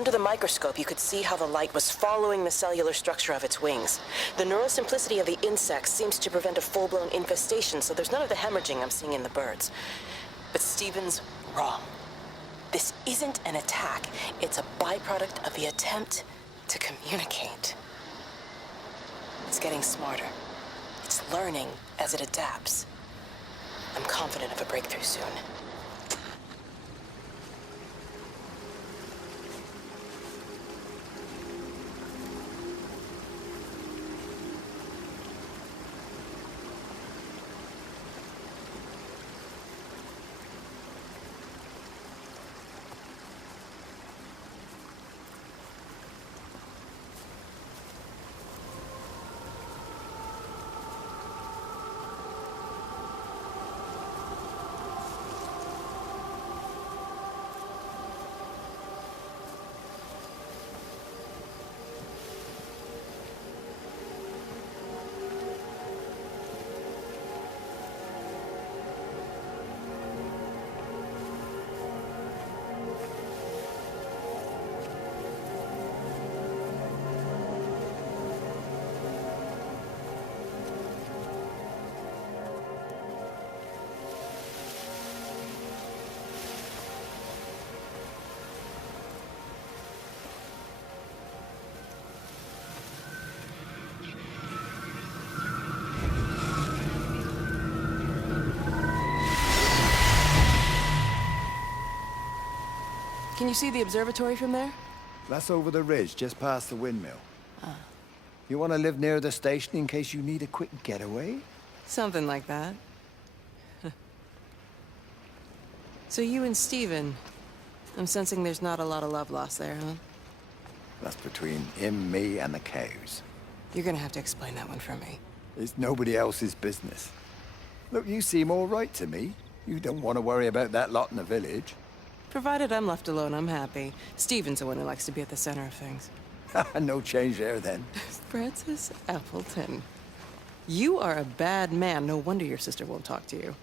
Under the microscope, you could see how the light was following the cellular structure of its wings. The neural simplicity of the insects seems to prevent a full-blown infestation, so there's none of the hemorrhaging I'm seeing in the birds. But Stephen's wrong. This isn't an attack. It's a byproduct of the attempt to communicate. It's getting smarter. It's learning as it adapts. I'm confident of a breakthrough soon. Can you see the observatory from there? That's over the ridge, just past the windmill. You want to live near the station in case you need a quick getaway? Something like that. So you and Stephen, I'm sensing there's not a lot of love lost there, huh? That's between him, me, and the cows. You're gonna have to explain that one for me. It's nobody else's business. Look, you seem all right to me. You don't want to worry about that lot in the village. Provided I'm left alone, I'm happy. Stephen's the one who likes to be at the center of things. No change there, then. Francis Appleton. You are a bad man. No wonder your sister won't talk to you.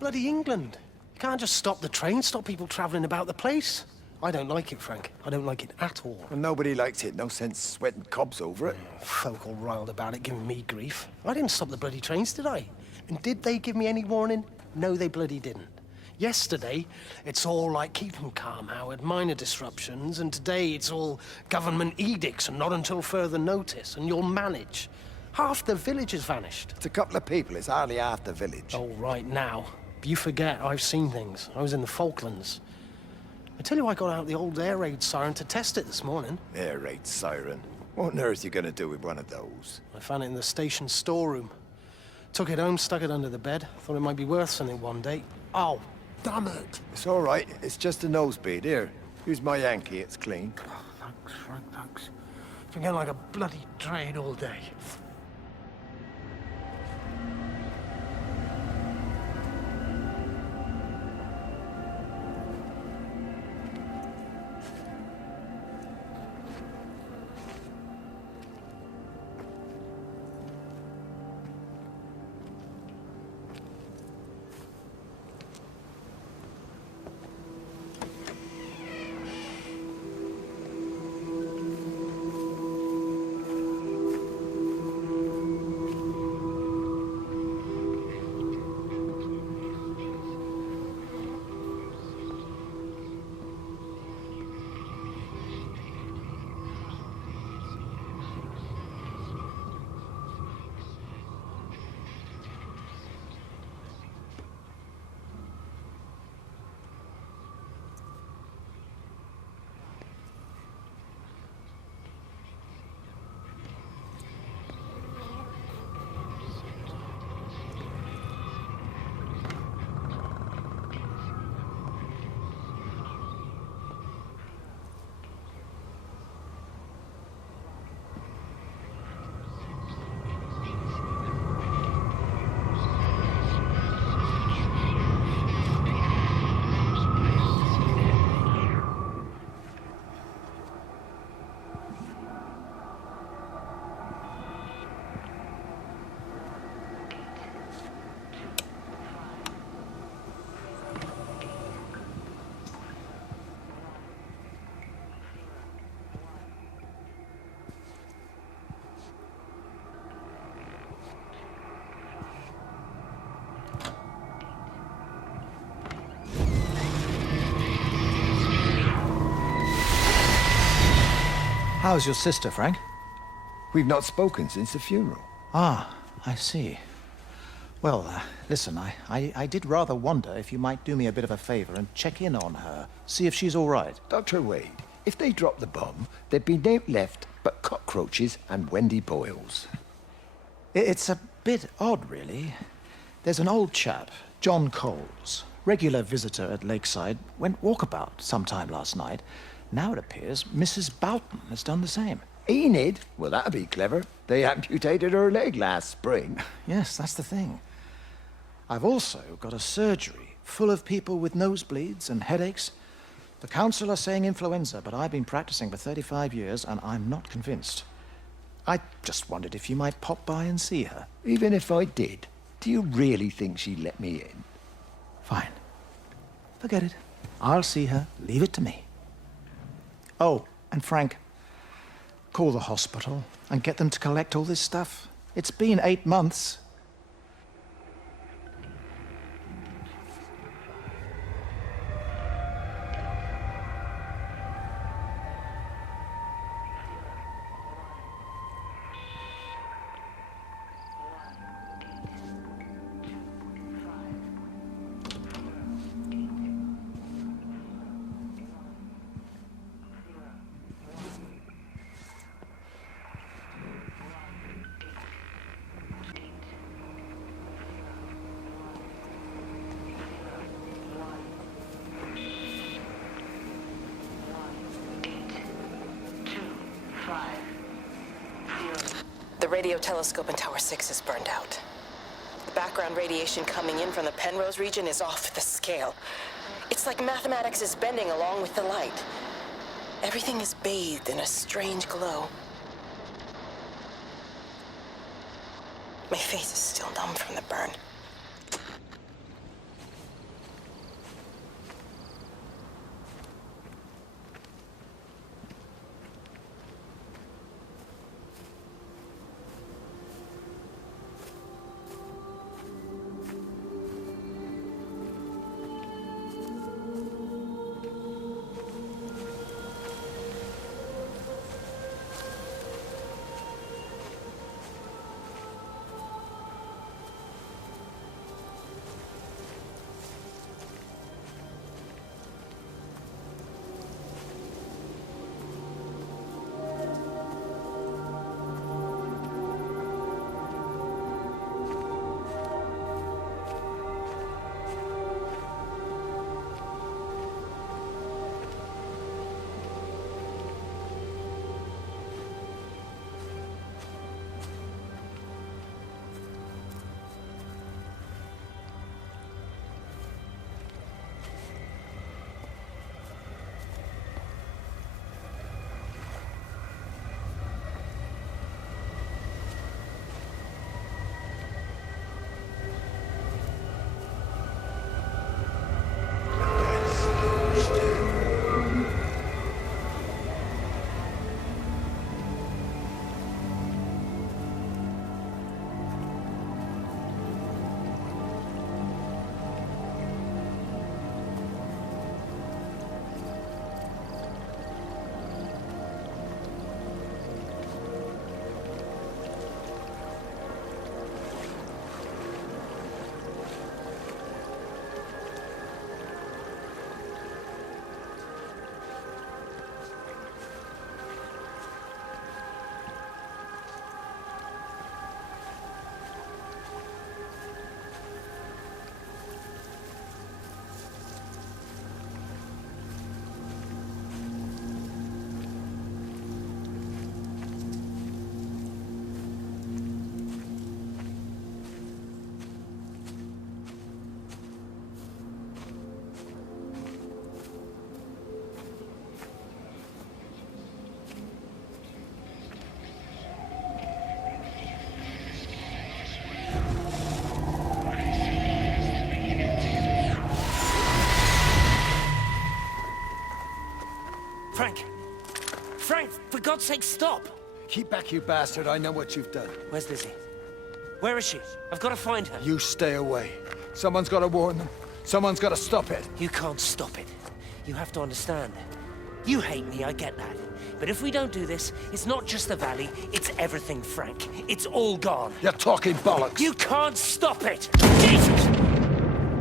Bloody England. You can't just stop the train, stop people travelling about the place. I don't like it, Frank. I don't like it at all. Well, nobody likes it. No sense sweating cobs over it. Folk all riled about it, giving me grief. I didn't stop the bloody trains, did I? And did they give me any warning? No, they bloody didn't. Yesterday, it's all like keep 'em calm, Howard, minor disruptions, and today it's all government edicts and not until further notice, and you'll manage. Half the village has vanished. It's a couple of people, it's hardly half the village. Oh, right now. But you forget, I've seen things. I was in the Falklands. I tell you, I got out the old air raid siren to test it this morning. Air raid siren. What on earth are you gonna do with one of those? I found it in the station storeroom. Took it home, stuck it under the bed. Thought it might be worth something one day. Oh, damn it. It's all right, it's just a nosebleed. Here, use my Yankee, it's clean. Oh, thanks, Frank, thanks. Been getting like a bloody train all day. How's your sister, Frank? We've not spoken since the funeral. Ah, I see. Well, listen, I did rather wonder if you might do me a bit of a favor and check in on her, see if she's all right. Dr. Wade, if they dropped the bomb, there'd be no left but cockroaches and Wendy Boyles. It's a bit odd, really. There's an old chap, John Coles, regular visitor at Lakeside, went walkabout sometime last night. Now it appears Mrs. Boughton has done the same. Enid? Well, that'd be clever. They amputated her leg last spring. Yes, that's the thing. I've also got a surgery full of people with nosebleeds and headaches. The council are saying influenza, but I've been practicing for 35 years and I'm not convinced. I just wondered if you might pop by and see her. Even if I did, do you really think she'd let me in? Fine. Forget it. I'll see her. Leave it to me. Oh, and Frank, call the hospital and get them to collect all this stuff. It's been 8 months. The radio telescope in Tower 6 is burned out. The background radiation coming in from the Penrose region is off the scale. It's like mathematics is bending along with the light. Everything is bathed in a strange glow. My face is still numb from the burn. For God's sake, stop! Keep back, you bastard. I know what you've done. Where's Lizzie? Where is she? I've got to find her. You stay away. Someone's got to warn them. Someone's got to stop it. You can't stop it. You have to understand. You hate me, I get that. But if we don't do this, it's not just the valley, it's everything, Frank. It's all gone. You're talking bollocks. You can't stop it! Jesus!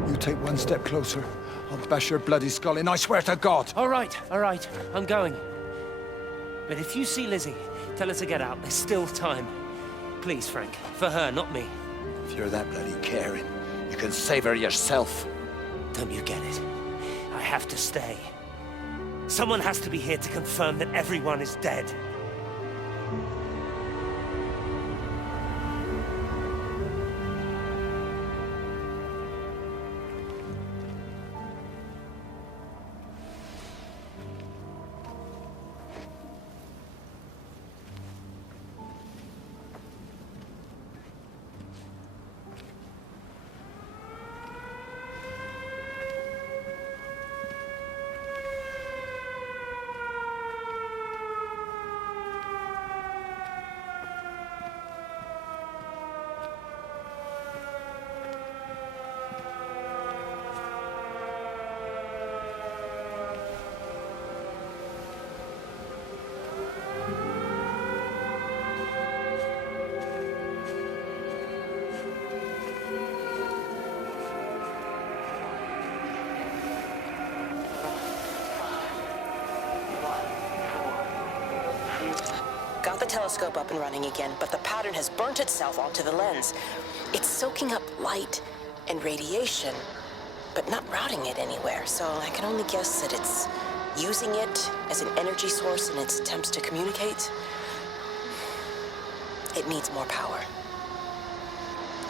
You take one step closer, I'll bash your bloody skull in, I swear to God. All right, I'm going. But if you see Lizzie, tell her to get out. There's still time. Please, Frank. For her, not me. If you're that bloody caring, you can save her yourself. Don't you get it? I have to stay. Someone has to be here to confirm that everyone is dead. Got the telescope up and running again, but the pattern has burnt itself onto the lens. It's soaking up light and radiation, but not routing it anywhere, so I can only guess that it's using it as an energy source in its attempts to communicate. It needs more power.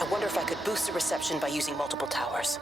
I wonder if I could boost the reception by using multiple towers.